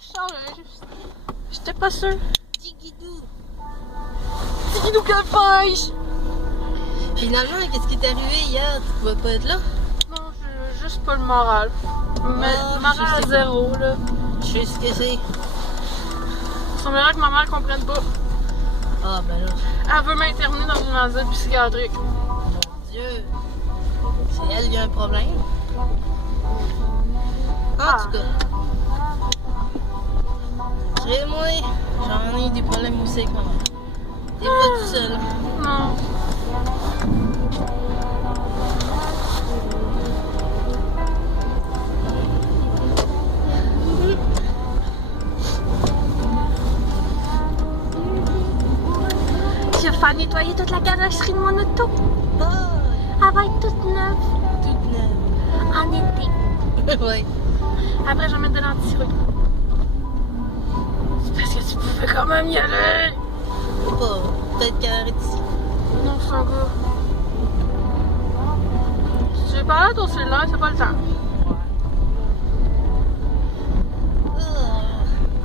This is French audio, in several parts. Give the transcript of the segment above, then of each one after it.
je sors, j'étais pas sûre. Tigidou. Tigidou qu'elle pêche! Finalement, qu'est-ce qui t'est arrivé hier? Tu pouvais pas être là? Non, j'ai juste pas le moral. Mais Ah, moral à je sais zéro, là. Je sais ce que c'est. Il semblerait que ma mère comprenne pas. Ah, ben là, Elle veut m'interner dans une asile psychiatrique. mon Dieu. C'est elle qui a un problème. En tout cas. Crée-moi, j'en ai des problèmes aussi avec ma mère. T'es pas tout seul. Non. J'ai fait nettoyer toute la carrosserie de mon auto. Ah, Elle va être toute neuve toute neuve. en été. Ouais. Après, je vais mettre de l'anti-rouille. C'est parce que tu pouvais quand même y aller. Pas. Peut-être qu'elle arrête ici. Non, c'est un gars. Si j'ai parlé à ton cellulaire, c'est pas le temps.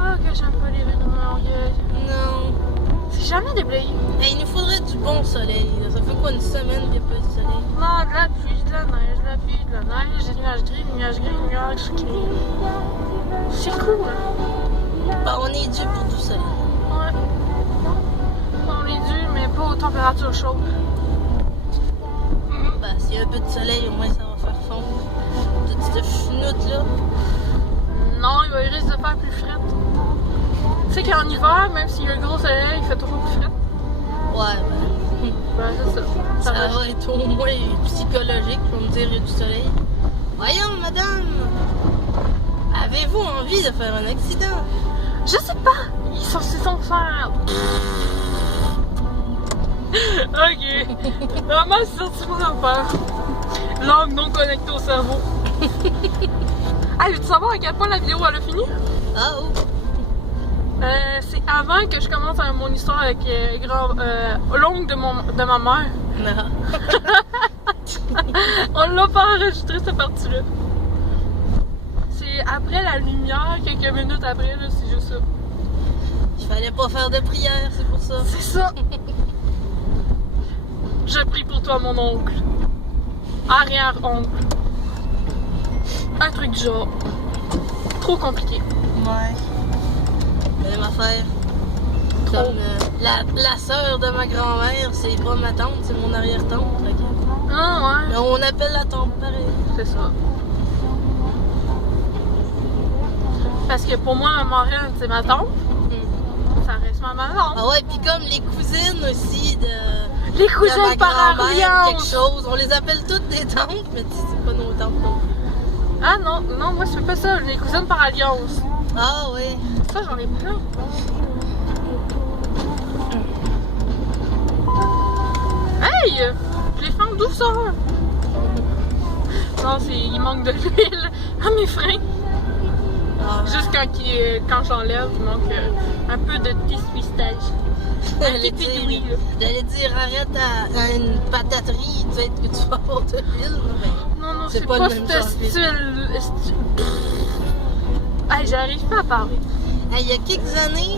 Ah, que j'aime pas les rues de Montréal. Non. C'est jamais déblayé. Hey, il nous faudrait du bon soleil. Là. Ça fait quoi, une semaine qu'il n'y a pas de soleil? Non, de la pluie, de la neige, de la pluie, de la neige, des nuages gris, des nuages gris, des nuages gris. C'est cool. Bah, on est dû pour du soleil. Ouais. On est dû, mais pas aux températures chaudes. Bah, s'il y a un peu de soleil, au moins ça va faire fondre toute cette chenoute là. Non, il risque de faire plus frais. Tu sais qu'en hiver, même s'il y a un gros soleil, il fait toujours plus frais. Ouais, Ben, c'est ça. ça va être au moins psychologique pour me dire il y a du soleil. Voyons, madame, avez-vous envie de faire un accident? Je sais pas. Ils sont faire. Ok. Vraiment, c'est sorti mon affaire. Langue non connectée au cerveau. Ah, veux-tu savoir à quel point la vidéo elle a fini? Ah, oh. C'est avant que je commence mon histoire avec l'oncle de ma mère. Non. On l'a pas enregistré cette partie-là. C'est après la lumière, quelques minutes après, là, c'est juste ça. Il fallait pas faire de prière, c'est pour ça. C'est ça. Je prie pour toi, mon oncle. Arrière-oncle. Un truc du genre. Trop compliqué. Ouais. Même affaire. Trop. Comme la sœur de ma grand-mère, c'est pas ma tante, c'est mon arrière-tante. Ah Mais ouais. on appelle la tante pareil. C'est ça. Parce que pour moi, ma marraine, c'est ma tante. Ça reste ma maman. Ah ouais, puis comme les cousines aussi de Les ma cousines par grand-mère, quelque alliance. chose. On les appelle toutes des tantes, mais c'est pas nos tantes non plus. Ah non, non, moi je fais pas ça. Les cousines par alliance. Ah oui. Ça, j'en ai plein. Hey! Je les fais en douceur. Non, il manque de l'huile à mes freins. Ah, Juste quand j'enlève, il manque un peu de pistage. J'allais dire arrête à une pataterie, peut-être que tu vas avoir de l'huile. Mais... Non, non, C'est c'est pas pas le même ce genre d'huile. style. Hey, j'arrive pas à parler. Hey, il y a quelques années,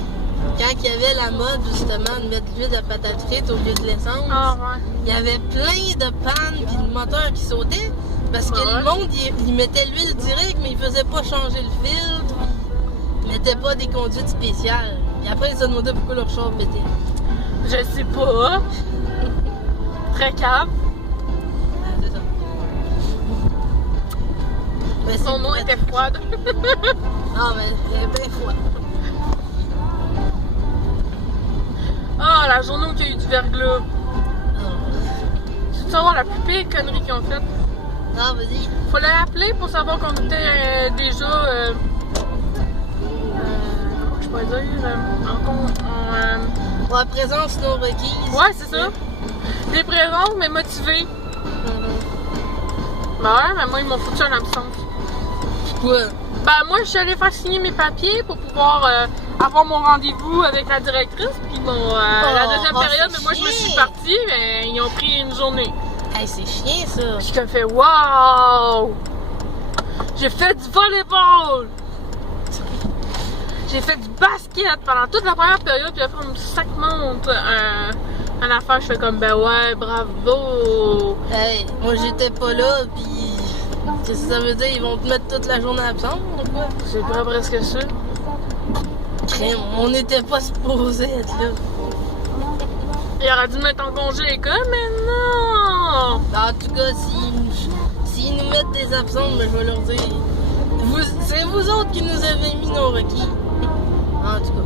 quand il y avait la mode justement de mettre de l'huile à patate frite au lieu de l'essence, Ah ouais. il y avait plein de pannes et de moteurs qui sautaient parce que Ouais. le monde il mettait l'huile direct mais il faisait pas changer le filtre, il mettait pas des conduites spéciales. Et après ils se demandaient pourquoi leur char pétait. Je sais pas. Très calme. Ah, c'est ça. Mais Son c'est eau vrai. était froide. Ah mais c'était bien froid. Ah, la journée où il y a eu du verglas. Ah, Tu veux savoir la plus pire connerie qu'ils ont faite? ah vas-y. Fallait appeler pour savoir qu'on était déjà. Comment je pourrais dire? Ouais, présence non requise. Ouais, c'est ça. Des présentes, mais motivées. Ben ouais, mais moi, ils m'ont foutu un absence. Quoi? Ben moi, je suis allée faire signer mes papiers pour pouvoir avoir mon rendez-vous avec la directrice. Puis bon, la deuxième période, c'est mais moi, je me suis chiant. partie, mais ils ont pris une journée. Hey, c'est chiant ça. Puis je fait waouh! J'ai fait du volleyball! J'ai fait du basket pendant toute la première période, puis après, on me sac monte en affaire. Je fais comme, ben ouais, bravo. Hey, moi j'étais pas là, pis qu'est-ce que ça veut dire? Ils vont te mettre toute la journée absente ou quoi? C'est pas presque ça. Crème, on n'était pas supposé être là. Il aurait dû me mettre en congé école, mais non! En tout cas, s'ils nous mettent des absentes, ben, je vais leur dire. C'est vous autres qui nous avez mis nos requis. En tout cas.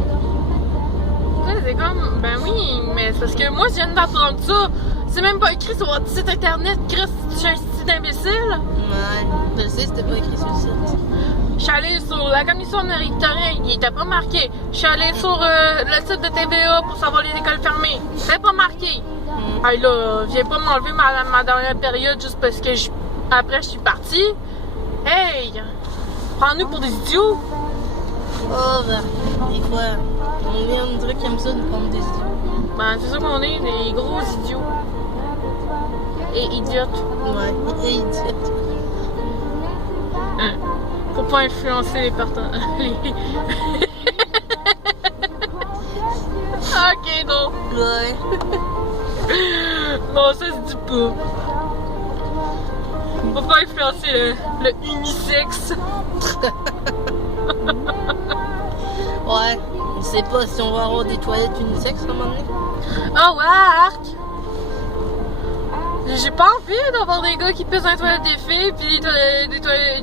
Ouais, c'est comme, ben oui, mais c'est parce que moi, je viens d'apprendre ça. C'est même pas écrit sur votre site internet, Chris, tu es un site imbécile. Ouais, je le sais, c'était pas écrit sur le site. Je suis allée sur la commission de rectorat, il était pas marqué. Je suis allée sur le site de TVA pour savoir les écoles fermées. C'était pas marqué. Hey là, viens pas m'enlever ma dernière période juste parce que après je suis partie. Hey! Prends-nous pour des idiots. Oh, ben, des fois, on dirait qu'ils aiment ça nous prendre des idiots. Ben, c'est ça qu'on est, des gros idiots. Et idiotes. Ouais, et idiotes. Faut pas influencer les partenaires. Ok, non. Ouais. Non, ça se dit pas. Faut pas influencer le unisexe. Ouais. On sait pas si on va avoir des toilettes unisexes à un moment donné. Oh ouais, arc! J'ai pas envie d'avoir des gars qui pissent dans les toilettes des filles, pis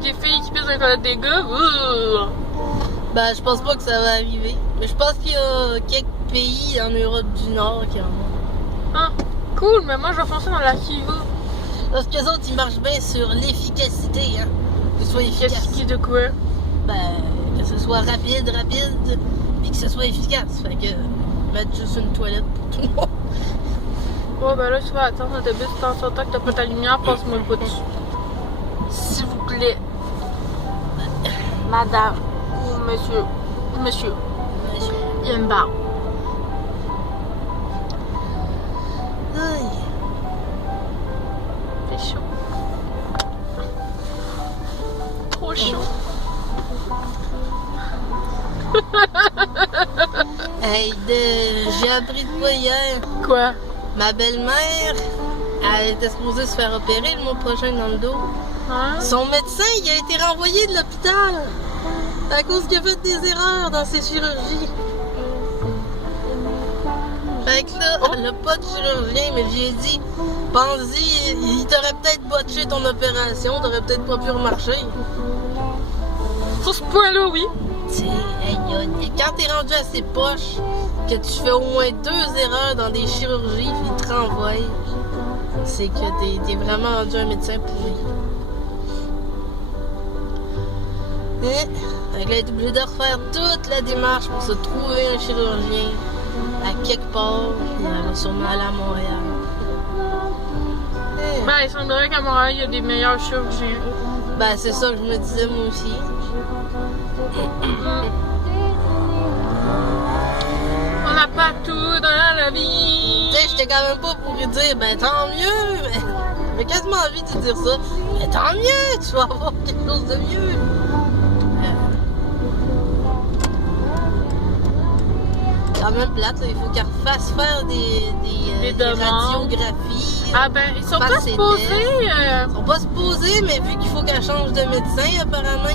des filles qui pissent dans les toilettes des gars. Ben, je pense pas que ça va arriver. Mais je pense qu'il y a quelques pays en Europe du Nord qui en ont. Ah, cool, mais moi je vais foncer dans la Kiva. Parce que les autres, ils marchent bien sur l'efficacité, hein. Que ce soit efficace. Qu'est-ce de quoi? Ben, que ce soit rapide, puis que ce soit efficace. Fait que mettre juste une toilette pour tout le monde. Ouais, ben là, tu vas attendre l'autobus de temps en temps que t'as pas ta lumière, passe-moi le bout dessus. S'il vous plaît. Madame ou monsieur. Monsieur. Il y a une barre. Aïe. C'est chaud. Trop chaud. Hey, j'ai appris de quoi hier. Quoi? Ma belle-mère, elle était supposée se faire opérer le mois prochain dans le dos. Hein? Son médecin, il a été renvoyé de l'hôpital à cause qu'il a fait des erreurs dans ses chirurgies. Fait que là, elle a pas de chirurgien, mais j'ai dit, pense-y, il t'aurait peut-être botché ton opération, t'aurais peut-être pas pu remarcher. Sur ce point-là, oui. T'sais, quand t'es rendu à ses poches, que tu fais au moins 2 erreurs dans des chirurgies, puis il te renvoie, c'est que t'es vraiment rendu un médecin pourri. Fait que là, elle est obligée de refaire toute la démarche pour se trouver un chirurgien à quelque part, puis elle va sûrement aller à Montréal. Ben, il semblerait qu'à Montréal, il y a des meilleurs chirurgiens. Ben, c'est ça que je me disais moi aussi. On n'a pas tout dans la vie. Tu sais, j'étais quand même pas pour lui dire, ben tant mieux. J'avais quasiment envie de dire ça. Mais tant mieux, tu vas avoir quelque chose de mieux. Quand même plate, là, il faut qu'elle refasse faire des radiographies. Ah ben, ils sont pas supposés. Ils sont pas supposés, mais vu qu'il faut qu'elle change de médecin, apparemment,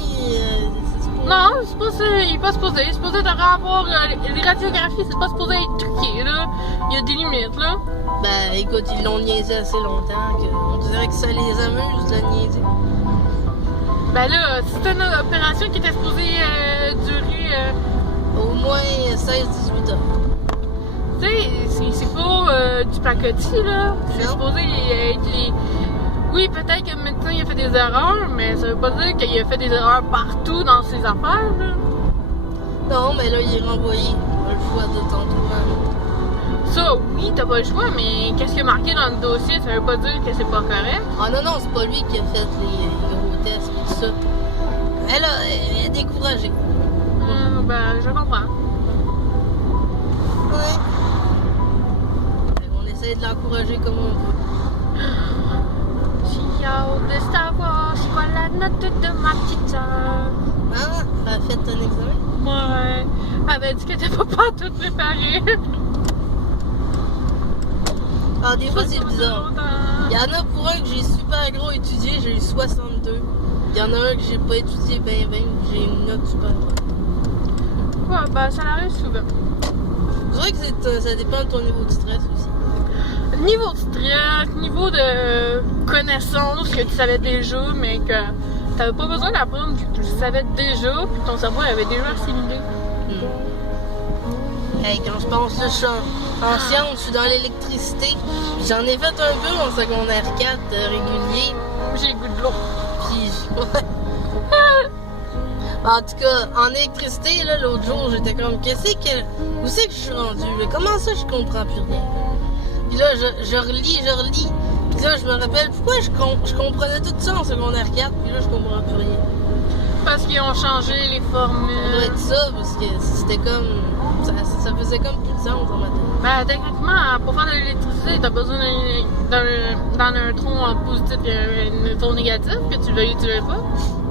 Non, c'est pas il est pas supposé. Il est supposé de avoir les radiographies, c'est pas supposé être truqué, là. Il y a des limites, là. Ben, écoute, ils l'ont niaisé assez longtemps qu'on dirait que ça les amuse de la niaiser. Ben là, c'était une opération qui était supposée durer... Au moins 16-18 heures. Tu sais, c'est pas du pacotille, là. C'est supposé être les... Oui, peut-être que le médecin il a fait des erreurs, mais ça veut pas dire qu'il a fait des erreurs partout dans ses affaires, là. Non, mais là, il est renvoyé. On a le choix de tantôt. Ça, oui, t'as pas le choix, mais qu'est-ce qui est marqué dans le dossier, ça veut pas dire que c'est pas correct. Ah non, c'est pas lui qui a fait les gros tests et tout ça. Elle est découragée. Ben, je comprends. Ouais. On essaie de l'encourager comme on peut. J'ai hâte de savoir c'est quoi la note de ma petite soeur. Ah, elle a fait un examen? Ouais. Elle avait dit qu'elle était pas tout préparée. Ah, des fois, c'est bizarre. Il y en a pour un que j'ai super gros étudié, j'ai eu 62. Il y en a un que j'ai pas étudié ben, j'ai une note super bonne. Ouais, ben ça arrive souvent. C'est vrai que ça dépend de ton niveau de stress aussi. Niveau de stress, niveau de connaissance que tu savais déjà, mais que t'avais pas besoin d'apprendre, que tu le savais déjà, puis ton cerveau avait déjà assimilé. Hey, quand je pense, là, je suis en sciences, je suis dans l'électricité. J'en ai fait un peu en secondaire 4 régulier. J'ai le goût de l'eau. Puis, en tout cas, en électricité, là, l'autre jour, j'étais comme, où c'est que je suis rendue? Là? Comment ça, je comprends plus rien? Puis là, je relis. Puis là, je me rappelle, pourquoi je comprenais tout ça en secondaire 4, puis là, je comprends plus rien. Parce qu'ils ont changé les formules. Ça doit être ça, parce que c'était comme... Ça faisait comme plus de sens dans ma tête. Ben, techniquement, pour faire de l'électricité, t'as besoin d'un neutron positif et un neutron négatif, que tu le veuilles ou tu le veuilles pas.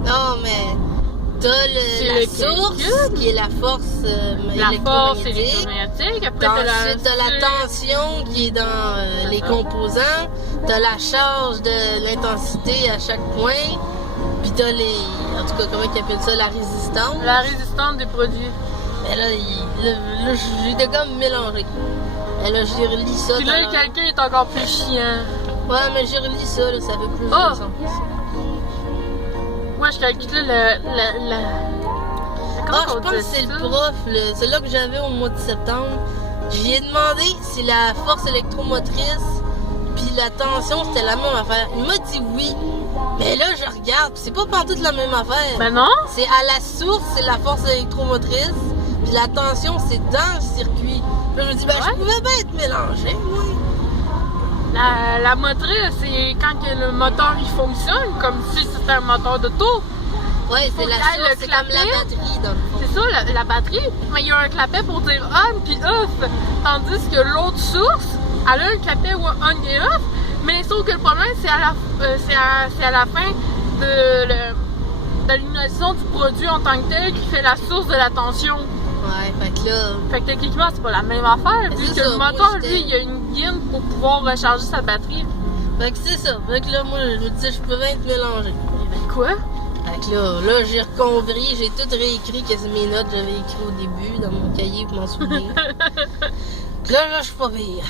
Non, mais t'as la source, qui est la force électromagnétique. Après, ensuite, t'as la tension qui est dans les composants. T'as la charge de l'intensité à chaque point. Puis t'as les... En tout cas, comment ils appellent ça? La résistance. La résistance des produits. Mais là, j'étais comme mélangé. Et là, j'ai relis ça. Puis là, le calcul est encore plus chiant. Ouais, mais j'ai relis ça, là, ça fait plus de sens. Ouais, je calculais je pense que c'est le prof, celui-là que j'avais au mois de septembre. Je lui ai demandé si la force électromotrice puis la tension, c'était la même affaire. Il m'a dit oui. Mais là, je regarde, c'est pas pantoute la même affaire. Ben non. C'est à la source, c'est la force électromotrice. Puis la tension, c'est dans le circuit. Là, je me dis, ben, je pouvais pas être mélangé, moi. La motrice, c'est quand que le moteur il fonctionne, comme si c'était un moteur d'auto. Ouais, c'est la source, c'est comme la batterie, dans le fond. C'est ça, la batterie. Mais il y a un clapet pour dire on puis off. Tandis que l'autre source, elle a un clapet on et off. Mais sauf que le problème, c'est à la fin de l'illumination du produit en tant que tel qui fait la source de la tension. Ouais, fait que là... Fait que techniquement, c'est pas la même affaire, vu que le moteur, lui, il y a une guine pour pouvoir recharger sa batterie. Fait que c'est ça. Fait que là, moi, je me disais, je pouvais être mélangé. Quoi? Fait que là, j'ai recombri, j'ai tout réécrit, que c'est mes notes que j'avais écrites au début dans mon cahier pour m'en souvenir. Là, je suis pas pire.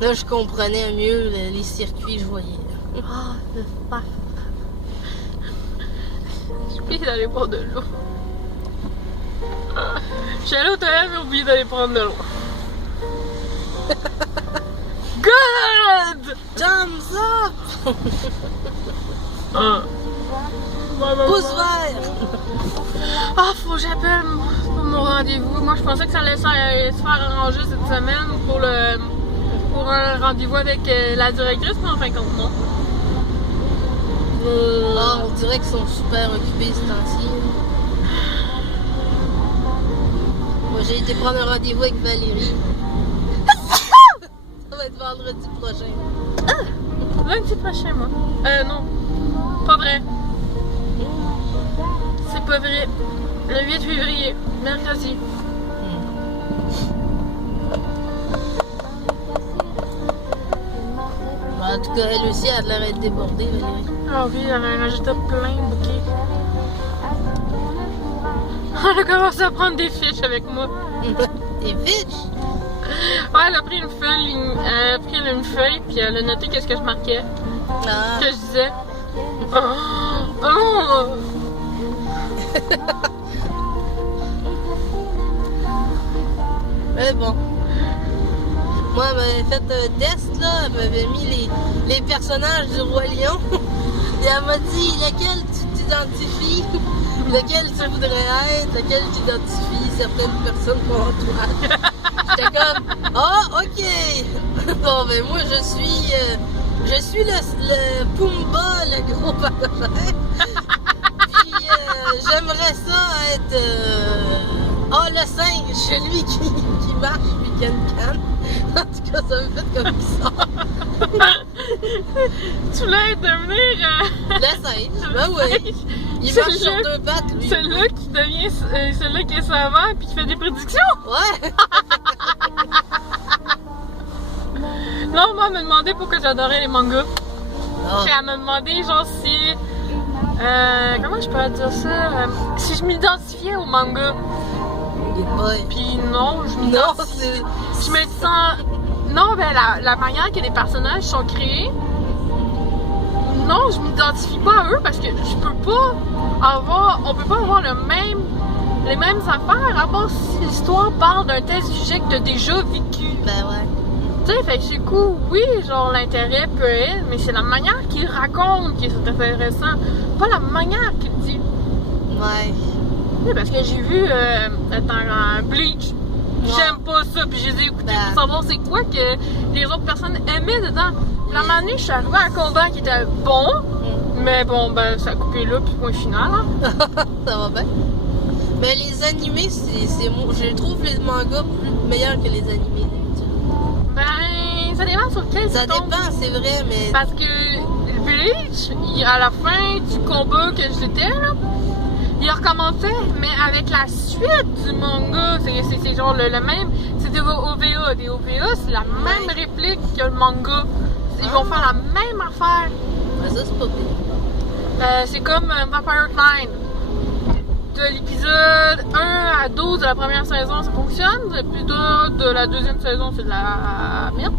Là, je comprenais mieux les circuits que je voyais. J'ai oublié d'aller prendre de l'eau. Je suis allée aux toilettes, mais j'ai oublié d'aller prendre de l'eau. Good! Thumbs up! Pouce vert! Ah, faut que j'appelle pour mon rendez-vous. Moi, je pensais que ça allait se faire arranger cette semaine pour un rendez-vous avec la directrice, mais en fin de compte, non. On dirait qu'ils sont super occupés ce temps-ci. Moi, j'ai été prendre un rendez-vous avec Valérie. Ça va être vendredi prochain. Lundi prochain, moi. Non. Pas vrai. C'est pas vrai. Le 8 février, mercredi. En tout cas, elle aussi, elle a l'air d'être débordée, Valérie. Ah oui, elle en a rajouté plein de bouquets. Elle a commencé à prendre des fiches avec moi. Des fiches? Ouais, elle a pris une feuille, puis elle a noté qu'est-ce que je marquais. Ah. Que je disais. Oh! Mais bon. Moi, elle m'avait fait un test, là. Elle m'avait mis les personnages du Roi Lion. Et elle m'a dit lequel tu t'identifies, lequel tu voudrais être, lequel tu identifies certaines personnes de ton entourage. J'étais comme, ok. Bon, ben moi, je suis le Pumba, le gros pangolin. Puis, j'aimerais ça être... le singe, celui qui marche puis qui a une canne. En tout cas, ça me fait comme bizarre. Tu voulais devenir... Le singe. Ben oui. Il C'est marche sur le- 2 pattes, lui. Celui-là qui devient, celui-là qui est savant puis qui fait des prédictions. Ouais. Non, moi, elle m'a demandé pourquoi j'adorais les mangas. Ah. Puis elle m'a demandé, genre, si. Comment je pourrais dire ça? Si je m'identifiais au manga. Il est pas... Puis non, je Non, m'identifie. c'est... Je me sens. Non, ben, la manière que les personnages sont créés. Non, je m'identifie pas à eux parce que je peux pas avoir. On peut pas avoir les mêmes affaires à part si l'histoire parle d'un tel sujet que t'as déjà vécu. Ben ouais. Tu sais, fait que c'est cool, oui, genre l'intérêt peut être, mais c'est la manière qu'il raconte qui est intéressant, pas la manière qu'il dit. Ouais. Tu sais, parce que j'ai vu Bleach, j'aime pas ça, puis je les ai écoutés pour savoir c'est quoi que les autres personnes aimaient dedans. La manière, je suis arrivée à un combat qui était bon, mais bon, ben ça a coupé là, puis point final. Hein. Ça va bien. Mais les animés, je trouve les mangas meilleurs que les animés. Ben, ça dépend sur quel Ça tu tombes. dépend, c'est vrai, mais... Parce que Bleach, à la fin du combat que j'étais, là, il recommençait, mais avec la suite du manga. C'est genre le même. C'est des OVA. Des OVA, c'est la même réplique que le manga. Ils vont faire la même affaire. Ouais, ça, c'est pas pire. C'est comme Vampire Knight. De l'épisode 1 à 12 de la première saison, ça fonctionne. Plutôt de la deuxième saison, c'est de la merde.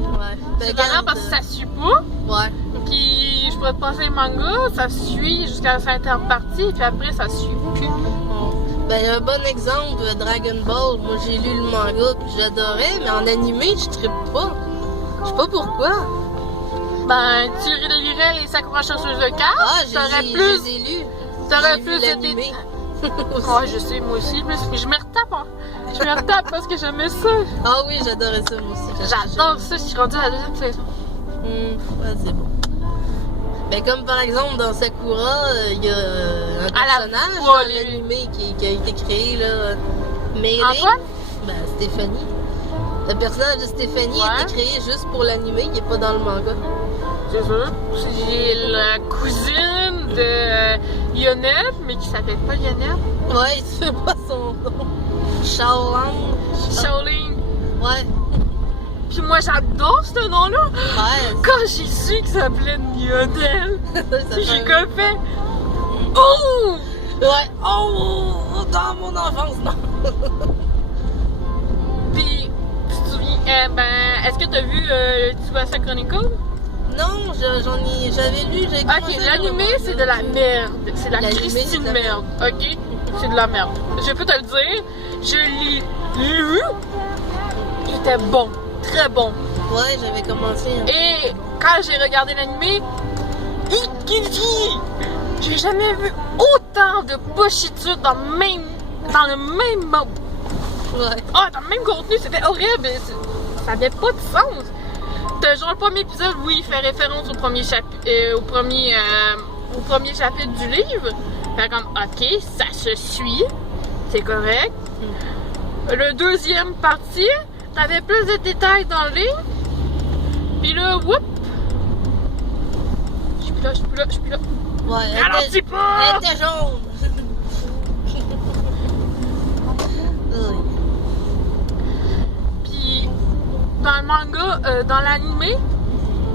Ouais. C'est vraiment parce que ça suit pas. Ouais. Puis je pourrais te passer le manga, ça suit jusqu'à la cinquième partie, puis après ça suit plus. Ben, un bon exemple, Dragon Ball. Moi, j'ai lu le manga, puis j'adorais, mais en animé, je trippe pas. Je sais pas pourquoi. Ben, tu relirais les Sakura chasseuses de cartes, Ah, t'aurais je plus. les ai lus. T'aurais J'ai plus vu l'animé. Ouais, je sais, moi aussi, mais je me retape, hein. Je me retape parce que j'aimais ça. Ah oui, j'adorais ça, moi aussi. J'adore ça, je suis rendue à la deuxième saison. Ouais, c'est bon. Ben, comme par exemple, dans Sakura, il y a un personnage dans l'animé qui a été créé, là. Melee. Antoine? Ben, Stéphanie. Le personnage de Stéphanie a été créé juste pour l'animé, il n'est pas dans le manga. C'est sûr. C'est la cousine de Lionel, mais qui s'appelle pas Lionel. Ouais, c'est pas son nom. Shaolang. Shaolin. Ouais. Puis moi, j'adore ce nom-là. Ouais. Quand j'ai su qu'il s'appelait Lionel, Ça j'ai fait- comme fait. Oh! Ouais. Oh, dans mon enfance, non. Puis, tu te souviens, ben, est-ce que t'as vu Tsubasa Chronicle? Non, j'avais lu, j'ai Ok, l'animé, c'est de la merde. C'est de la L'animé, Christine c'est de la merde. Ok? C'est de la merde. Je peux te le dire. Je l'ai lu. Il était bon. Très bon. Ouais, j'avais commencé. Et quand j'ai regardé l'animé, j'ai jamais vu autant de bullshitude dans le même Ouais. dans le même contenu. C'était horrible. Ça avait pas de sens. T'as genre le premier épisode où il fait référence au premier chapitre, au premier chapitre du livre. Fait comme, ok, ça se suit, c'est correct. Le deuxième partie, t'avais plus de détails dans le livre. Puis là, whoop! Je suis plus là. Ouais, Ralentis pas! elle était jaune. Oui. Puis, dans le manga, dans l'animé,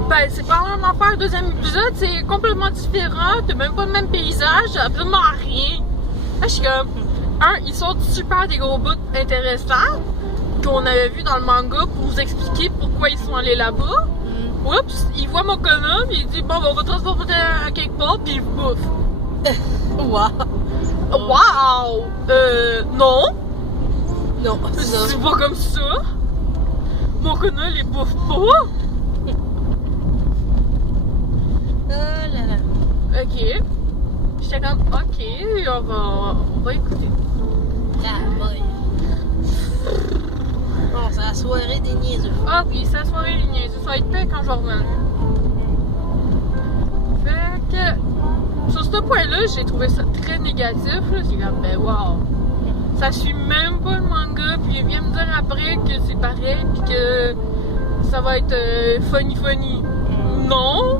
ben, c'est pas la même affaire. Le deuxième épisode, c'est complètement différent. T'as même pas le même paysage, absolument rien. Là, je suis comme, ils sortent super des gros bouts intéressants qu'on avait vu dans le manga pour vous expliquer pourquoi ils sont allés là-bas. Oups, il voit mon connard, puis il dit, bon, on va transporter un quelque part, puis il bouffe. Wow. Wow! Non! Non, C'est pas comme ça. Mon connard, il bouffe pas. Oh là là. Ok. J'étais comme, ok, on va écouter. Ah, boy. Bon, c'est la soirée des niaiseux. Ah oui, c'est la soirée lignée. Ça va être pire quand je vais revenir. Fait que, sur ce point-là, j'ai trouvé ça très négatif. Là. J'ai comme, ben wow. Ça suit même pas le manga, puis il vient me dire après que c'est pareil, puis que ça va être funny. Non!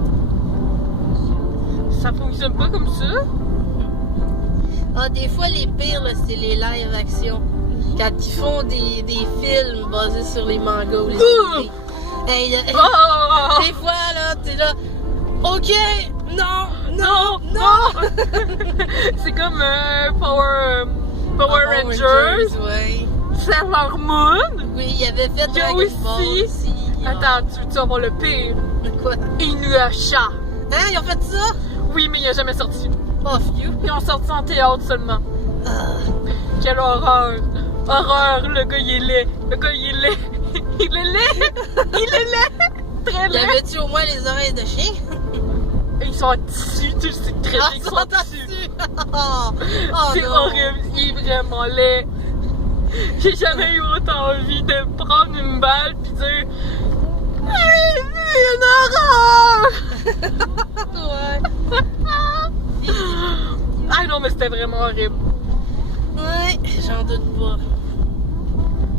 ça fonctionne pas comme ça. Ah, des fois, les pires, là, c'est les live action. Quand ils font des films basés sur les mangas ou les animés. Hey, Oh! des fois, là, t'es là. Ok! Non! Non! C'est comme Power Rangers, ouais. Sailor Moon. Oui, il avait fait Il y a Dragon Ball aussi. Ah. Attends, tu vas voir le pire. Quoi? Inuyasha. Hein, ils ont fait ça? Oui, mais il a jamais sorti. Oh, phew. Ils ont sorti en théâtre seulement. Ah. Quelle horreur! Horreur, le gars il est laid. Le gars il est laid. Il est laid. Il est laid. Très Y laid. avait-tu au moins les oreilles de chien? Ils sont en tissu, tu le sais très bien Ah, qu'ils ils sont sont en tissu. dessus! Oh, C'est non. horrible, il est vraiment laid. J'ai jamais eu autant envie de prendre une balle pis dire c'est une horreur! Ouais. Ah non, mais c'était vraiment horrible. Ouais, j'en doute pas.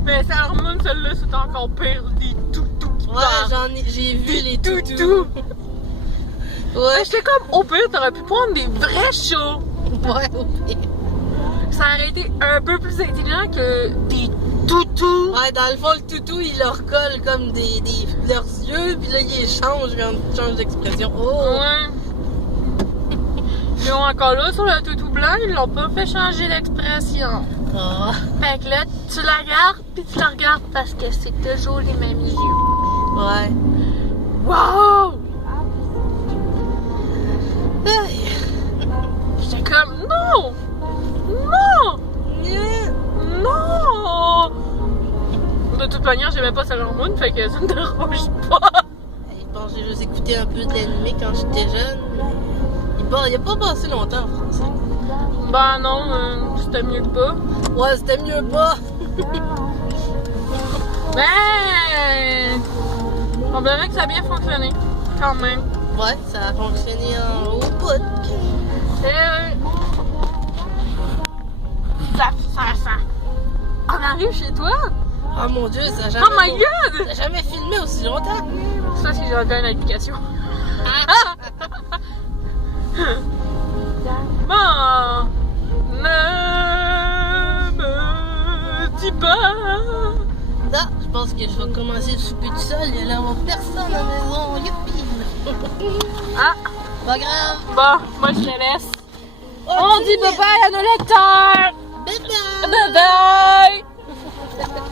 Mais Sailor Moon, celle-là, c'est encore pire. Des toutous qui Ouais, parlent. j'ai vu les Toutous. toutous. Ouais, J'étais comme, au pire, t'aurais pu prendre des vrais chats. ouais, au pire. Ça aurait été un peu plus intelligent que des toutous. Ouais, dans le fond, le toutou, il leur colle comme leurs yeux, puis là, il les change quand ils changent d'expression. Oh! Ouais. Ils ont encore là, sur le toutou blanc, ils l'ont pas fait changer d'expression. Ah. Fait que là, tu la regardes, puis tu la regardes parce que c'est toujours les mêmes yeux. Ouais. Wow! Aïe. J'étais comme, non! Non! Yeah. Non! De toute manière, j'aimais pas Sailor Moon, fait que ça me dérange pas. Je pense que j'ai juste écouté un peu de l'animé quand j'étais jeune. Il a pas passé longtemps en français. Ben non, c'était mieux que pas. Ouais, c'était mieux pas. Ben! On verrait que ça a bien fonctionné, quand même. Ouais, ça a fonctionné en haut bout. Ça. On arrive chez toi? Oh mon dieu, ça a jamais, Oh my god! ça a jamais filmé aussi longtemps. Ça, c'est j'ai enlevé une application. Bon, ne me dis pas. Là, je pense que je vais commencer le souper tout seul. Il y a là personne à la maison. Youpi! Ah, Pas grave. bon, moi je te laisse. Ok. On dit bye bye à nos lecteurs. Bye bye. Bye bye.